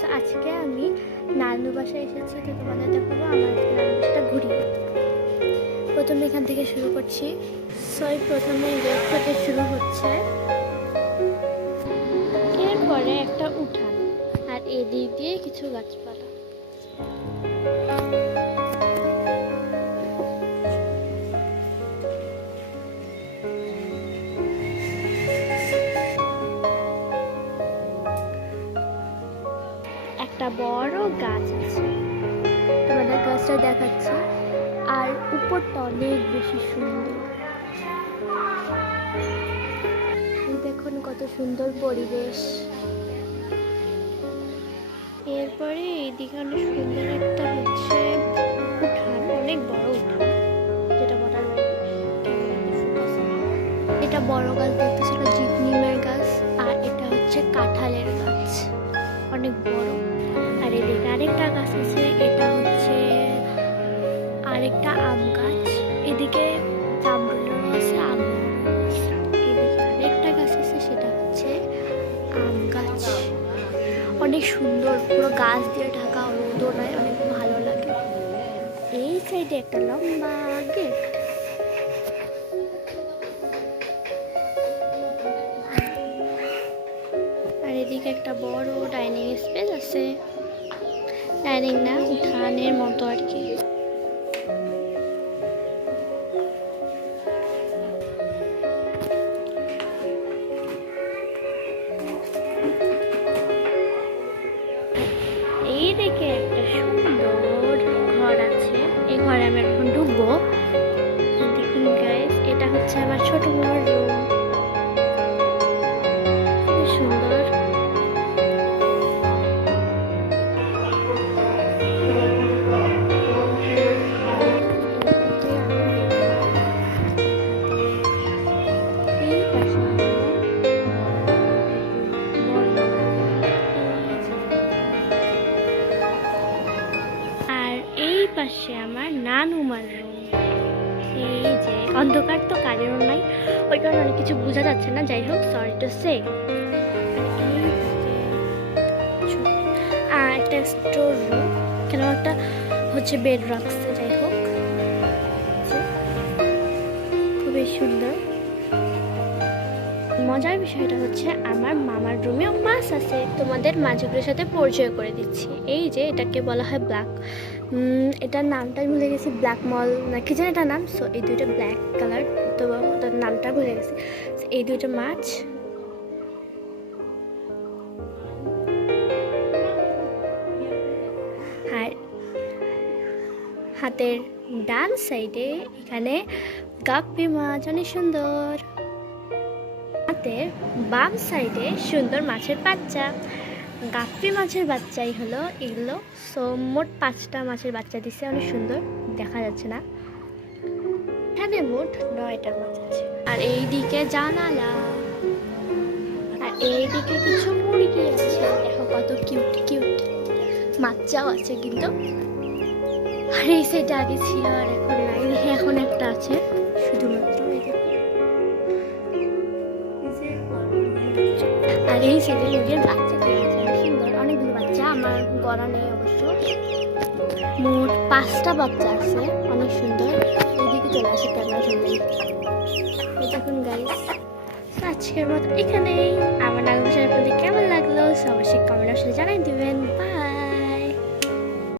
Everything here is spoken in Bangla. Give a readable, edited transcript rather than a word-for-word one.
তো আজকে আমি নানু বাসায় এসেছি, তো তোমাদের দেখাবো আমার আজকে নানু বাসাটা ঘুরিয়ে। প্রথমে এখান থেকে শুরু করছি। প্রথমে গেট থেকে শুরু হচ্ছে, এরপরে একটা উঠান, আর এদিক দিয়ে কিছু গাছপালা। একটা বড় গাছ আছে, তোমাদের গাছটা দেখাচ্ছি, আর উপরটা অনেক বেশি সুন্দর। দেখুন কত সুন্দর পরিবেশ। এরপরে এইদিকে অনেক সুন্দর একটা হচ্ছে উঠান, অনেক বড় উঠান, যেটা বলার এটা বড় গাছ দেখতেছিল জিপনিমের গাছ, আর এটা হচ্ছে কাঁঠালের গাছ, অনেক বড়। আর এদিকে আরেকটা গাছ আছে, এটা হচ্ছে আরেকটা আম গাছ। এদিকে জামরুলেরও আছে, এদিকে আরেকটা গাছ আছে, সেটা হচ্ছে আম গাছ। অনেক সুন্দর, পুরো গাছ দিয়ে ঢাকা, রোদনায় অনেক ভালো লাগে। এই সাইডে একটা লম্বা গেট। আর এদিকে একটা বড় ডাইনিং স্পেস আছে, ডাইনিং না, উঠানের মতো আর কি। এই দিকে একটা সুন্দর ঘর আছে, এই ঘরে আমি এখন ঢুকবো। দেখুন গাইস, এটা হচ্ছে আমার ছোট বড় রুম, সুন্দর। পাশে আমার নানুমার রুম। এই যে অন্ধকার, তো কারেন্ট নাই, ওই কারণে অনেক কিছু বোঝা যাচ্ছে না, যাই হোক সরি টু সে। আর একটা স্টোর রুম, কেন একটা হচ্ছে বেড রাখছে, যাই হোক খুবই সুন্দর। মজার বিষয়টা হচ্ছে আমার মামার রুমেও মাছ আছে, তোমাদের মাছগুলোর সাথে পরিচয় করে দিচ্ছি। এই যে এটাকে বলা হয় ব্ল্যাক, এটার নামটা ভুলে গেছি, ব্ল্যাক মল না কি জানি এটার নাম। সো এই দুইটা ব্ল্যাক কালার, তো ওটার নামটা ভুলে গেছি। এই দুইটা মাছ, আর হাতের ডান সাইডে এখানে গাপ্পি মাছ, অনেক সুন্দর। হাতের বাম সাইডে সুন্দর মাছের বাচ্চা, গাপ্পি মাছের বাচ্চাই হলো এগুলো। সো মোট 5টা মাছের বাচ্চা দিচ্ছে, অনেক সুন্দর, দেখা যাচ্ছে না। এখানে মোট 9টা মাছ আছে। আর এইদিকে জানালা, আর এইদিকে কিছু মুরগি আছে, দেখো কত কিউট কিউট। বাচ্চাও আছে কিন্তু। আর এই সাইডে আগে ছিল, আর এখন নাই, এখন একটা আছে শুধুমাত্র। আর এই সাইডে মুরগির বাচ্চা আছে, সুন্দর অনেকগুলো বাচ্চা, আমার গড়া নেই অবশ্য। মোট 5টা বাচ্চা আছে, অনেক সুন্দর। এইদিকে চলে আসে ক্যামেরা সুন্দর। এই দেখুন গাইস, আজকের মতো এখানেই আমার নানু বাসার